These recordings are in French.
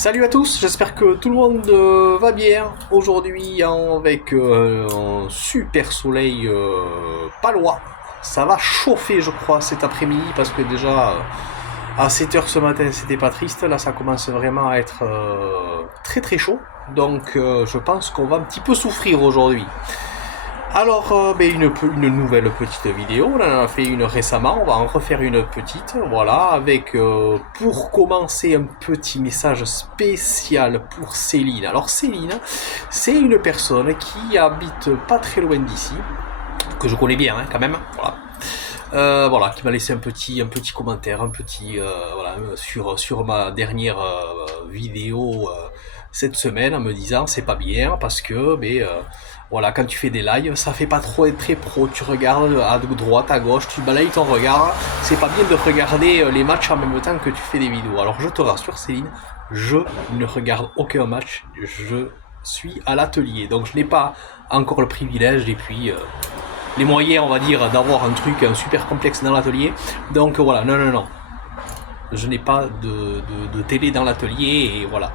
Salut à tous, j'espère que tout le monde va bien aujourd'hui avec un super soleil palois. Ça va chauffer je crois cet après-midi parce que déjà à 7h ce matin c'était pas triste, là ça commence vraiment à être très très chaud. Donc je pense qu'on va un petit peu souffrir aujourd'hui. Alors, une nouvelle petite vidéo, on en a fait une récemment, on va en refaire une petite, voilà, avec, pour commencer, un petit message spécial pour Céline. Alors Céline, c'est une personne qui habite pas très loin d'ici, que je connais bien hein, quand même, voilà. Voilà, qui m'a laissé un petit commentaire, voilà, sur ma dernière vidéo cette semaine en me disant c'est pas bien parce que voilà, quand tu fais des lives, ça fait pas trop être très pro, tu regardes à droite, à gauche, tu balayes ton regard, c'est pas bien de regarder les matchs en même temps que tu fais des vidéos. Alors je te rassure Céline, je ne regarde aucun match, je suis à l'atelier, donc je n'ai pas encore le privilège et puis les moyens, on va dire, d'avoir un super complexe dans l'atelier. Donc voilà, non. Je n'ai pas de télé dans l'atelier et voilà.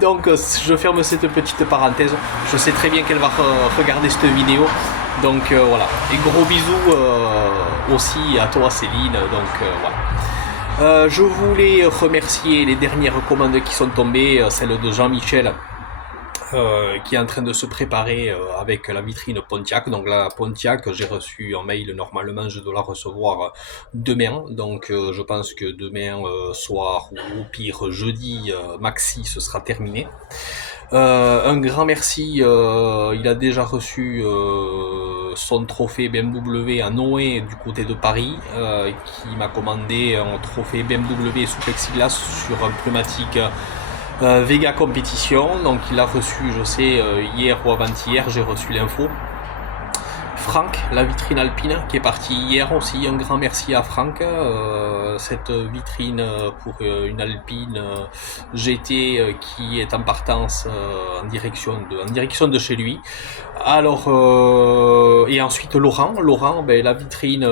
Donc je ferme cette petite parenthèse. Je sais très bien qu'elle va regarder cette vidéo. Donc voilà. Et gros bisous aussi à toi Céline. Donc voilà. Je voulais remercier les dernières commandes qui sont tombées, celle de Jean-Michel qui est en train de se préparer avec la vitrine Pontiac. Donc la Pontiac, j'ai reçu en mail, normalement je dois la recevoir demain. Donc je pense que demain soir ou au pire jeudi maxi ce sera terminé. Un grand merci, il a déjà reçu son trophée BMW à Noé du côté de Paris, qui m'a commandé un trophée BMW sous plexiglas sur un pneumatique Vega Competition, donc il a reçu, je sais, hier ou avant-hier, j'ai reçu l'info. Franck, la vitrine alpine, qui est partie hier aussi, un grand merci à Franck. Cette vitrine pour une alpine GT qui est en partance en direction de chez lui. Alors, et ensuite Laurent, la vitrine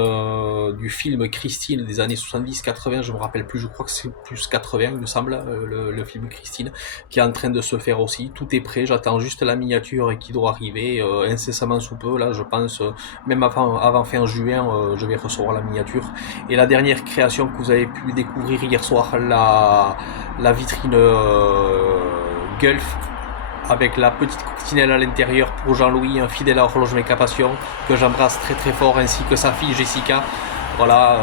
du film Christine des années 70-80, je me rappelle plus, je crois que c'est plus 80 il me semble, le film Christine, qui est en train de se faire aussi. Tout est prêt, j'attends juste la miniature qui doit arriver incessamment sous peu, là je pense même avant fin juin, je vais recevoir la miniature. Et la dernière création que vous avez pu découvrir hier soir, la vitrine Gulf, avec la petite coccinelle à l'intérieur pour Jean-Louis, un fidèle à Horloge Méca Passion, que j'embrasse très très fort, ainsi que sa fille Jessica. Voilà,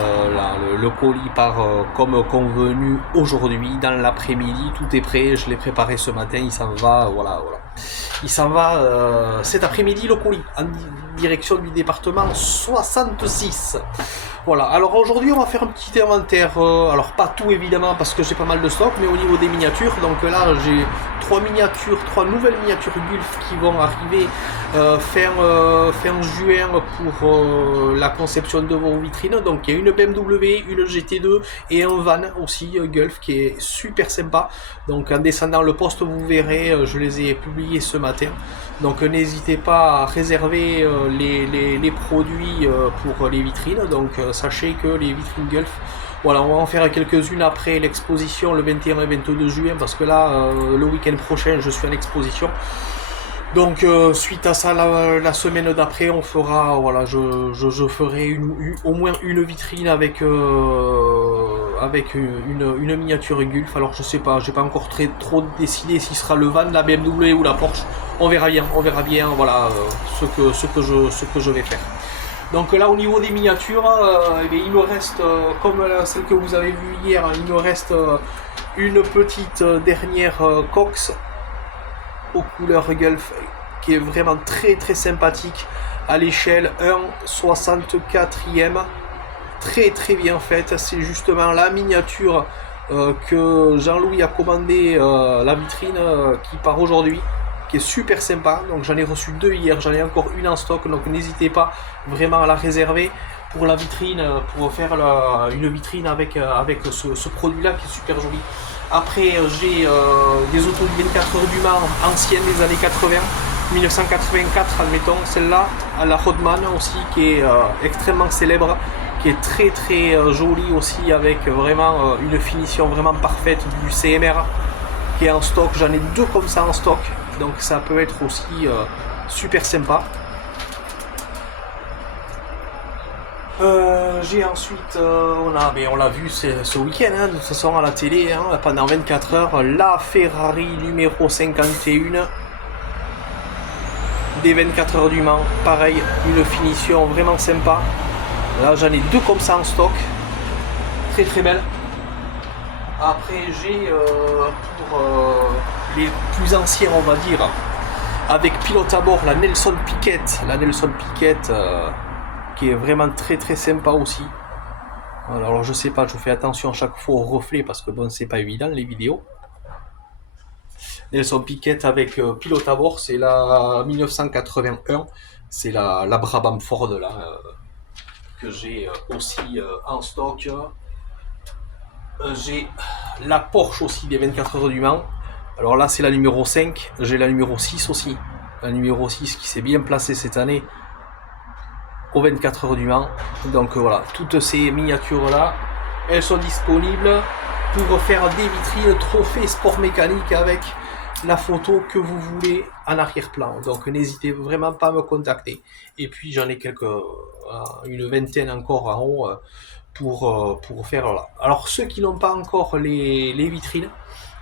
le colis part comme convenu aujourd'hui, dans l'après-midi, tout est prêt, je l'ai préparé ce matin, il s'en va, voilà. Il s'en va cet après-midi le colis, en direction du département 66. Voilà, alors aujourd'hui on va faire un petit inventaire, alors pas tout évidemment parce que j'ai pas mal de stock, mais au niveau des miniatures, donc là j'ai trois nouvelles miniatures Gulf qui vont arriver fin juin pour la conception de vos vitrines. Donc il y a une BMW, une GT2 et un van aussi Gulf qui est super sympa. Donc en descendant le poste vous verrez, je les ai publiés ce matin. Donc n'hésitez pas à réserver les produits pour les vitrines. Donc sachez que les vitrines Gulf, voilà, on va en faire quelques-unes après l'exposition le 21 et 22 juin parce que là, le week-end prochain, je suis en exposition. Donc suite à ça, la semaine d'après, on fera, voilà, je ferai au moins une vitrine avec une miniature Gulf. Alors je sais pas, j'ai pas encore trop décidé si ce sera le van, la BMW ou la Porsche. On verra bien, voilà ce que je vais faire. Donc là au niveau des miniatures, il me reste, comme celle que vous avez vue hier, il me reste une petite dernière Cox aux couleurs Gulf qui est vraiment très très sympathique à l'échelle 1/64e, très très bien faite. C'est justement la miniature que Jean-Louis a commandé, la vitrine qui part aujourd'hui, qui est super sympa. Donc j'en ai reçu deux hier, j'en ai encore une en stock, donc n'hésitez pas vraiment à la réserver pour la vitrine, pour faire une vitrine avec ce produit là qui est super joli. Après j'ai des autos du 24 heures du Mans anciennes des années 80, 1984 admettons, celle-là, à la Rodman aussi, qui est extrêmement célèbre, qui est très très jolie aussi, avec vraiment une finition vraiment parfaite du CMR. qui est en stock. J'en ai 2 comme ça en stock, donc ça peut être aussi super sympa. J'ai ensuite, on l'a vu ce week-end, hein, de toute façon à la télé, hein, pendant 24 heures, la Ferrari numéro 51 des 24 heures du Mans. Pareil, une finition vraiment sympa. Là, j'en ai 2 comme ça en stock, très très belle. Après, j'ai pour les plus anciens, on va dire, avec pilote à bord, la Nelson Piquet, qui est vraiment très très sympa aussi. Alors je sais pas, je fais attention à chaque fois au reflet parce que bon, c'est pas évident les vidéos. Nelson Piquet avec pilote à bord, c'est la 1981, c'est la Brabham Ford là, que j'ai aussi en stock. J'ai la Porsche aussi des 24 heures du Mans. Alors là c'est la numéro 5, j'ai la numéro 6 aussi. La numéro 6 qui s'est bien placée cette année aux 24 heures du Mans. Donc voilà, toutes ces miniatures là, elles sont disponibles pour faire des vitrines trophées sport mécanique avec la photo que vous voulez en arrière-plan. Donc n'hésitez vraiment pas à me contacter. Et puis j'en ai une vingtaine encore en haut pour faire là. Alors ceux qui n'ont pas encore les vitrines,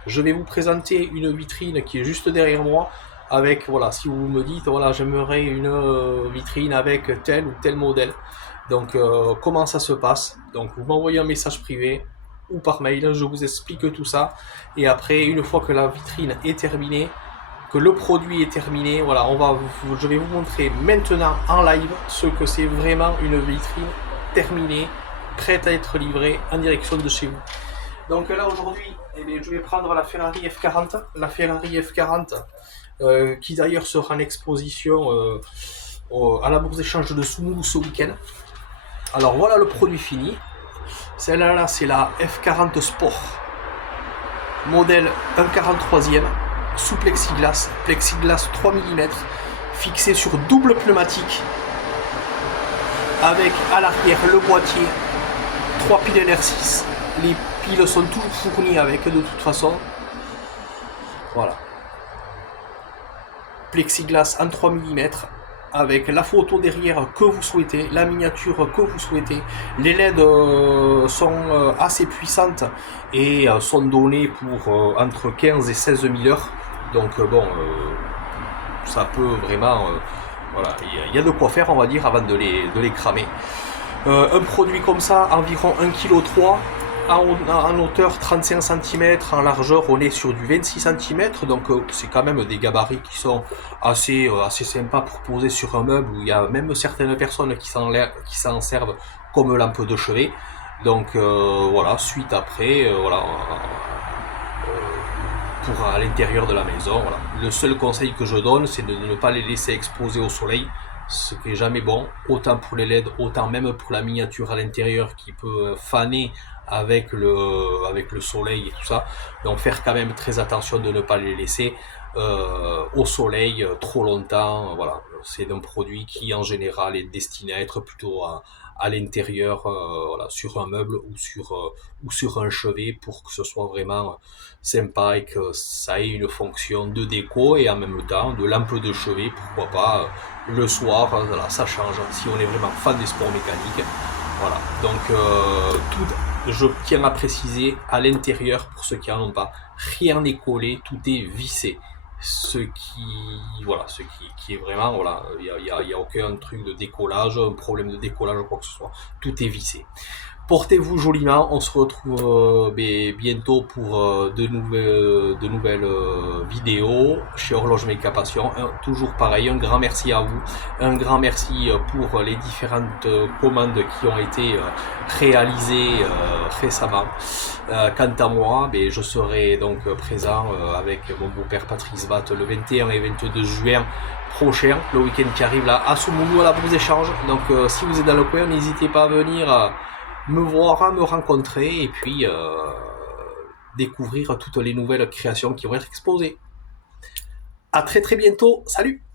je vais vous présenter une vitrine qui est juste derrière moi. Avec, voilà, si vous me dites, voilà, j'aimerais une vitrine avec tel ou tel modèle. Donc, comment ça se passe? Donc, vous m'envoyez un message privé ou par mail, je vous explique tout ça. Et après, une fois que la vitrine est terminée, que le produit est terminé, voilà, je vais vous montrer maintenant en live ce que c'est vraiment une vitrine terminée, prête à être livrée en direction de chez vous. Donc là, aujourd'hui, je vais prendre la Ferrari F40. La Ferrari F40, qui d'ailleurs sera en exposition à la bourse d'échange de Soumoulou ce week-end. Alors voilà le produit fini. Celle-là, c'est la F40 Sport, modèle 1,43e, sous plexiglas 3 mm, fixé sur double pneumatique, avec à l'arrière le boîtier, 3 piles LR6. Les piles sont toutes fournies avec de toute façon. Voilà. Plexiglas en 3 mm avec la photo derrière que vous souhaitez, la miniature que vous souhaitez. Les LED sont assez puissantes et sont données pour entre 15 et 16 000 heures. Donc bon, ça peut vraiment... voilà, il y a de quoi faire, on va dire, avant de les cramer. Un produit comme ça, environ 1,3 kg. En hauteur 35 cm, en largeur on est sur du 26 cm, donc c'est quand même des gabarits qui sont assez sympas pour poser sur un meuble où il y a même certaines personnes qui s'en servent comme lampe de chevet. Donc voilà, suite après, voilà, pour à l'intérieur de la maison, voilà. Le seul conseil que je donne, c'est de ne pas les laisser exposer au soleil, ce qui est jamais bon, autant pour les LED, autant même pour la miniature à l'intérieur qui peut faner avec le soleil et tout ça. Donc faire quand même très attention de ne pas les laisser au soleil trop longtemps. Voilà, c'est un produit qui en général est destiné à être plutôt à l'intérieur, voilà, sur un meuble ou sur un chevet, pour que ce soit vraiment sympa et que ça ait une fonction de déco et en même temps de lampe de chevet, pourquoi pas le soir. Voilà, ça change si on est vraiment fan des sports mécaniques. Voilà, donc je tiens à préciser, à l'intérieur, pour ceux qui n'en ont pas, rien n'est collé, tout est vissé. Ce qui est vraiment, voilà, il y a aucun truc de décollage, un problème de décollage ou quoi que ce soit. Tout est vissé. Portez-vous joliment, on se retrouve bientôt pour de nouvelles vidéos chez Horloge Méca Passion. Toujours pareil, un grand merci à vous, un grand merci pour les différentes commandes qui ont été réalisées récemment. Quant à moi, je serai donc présent avec mon beau-père Patrice Batt le 21 et 22 juin prochain, le week-end qui arrive là à Soumoulou à la bourse d'échange. Donc si vous êtes dans le coin, n'hésitez pas à venir me voir, à me rencontrer et puis découvrir toutes les nouvelles créations qui vont être exposées. À très très bientôt, salut!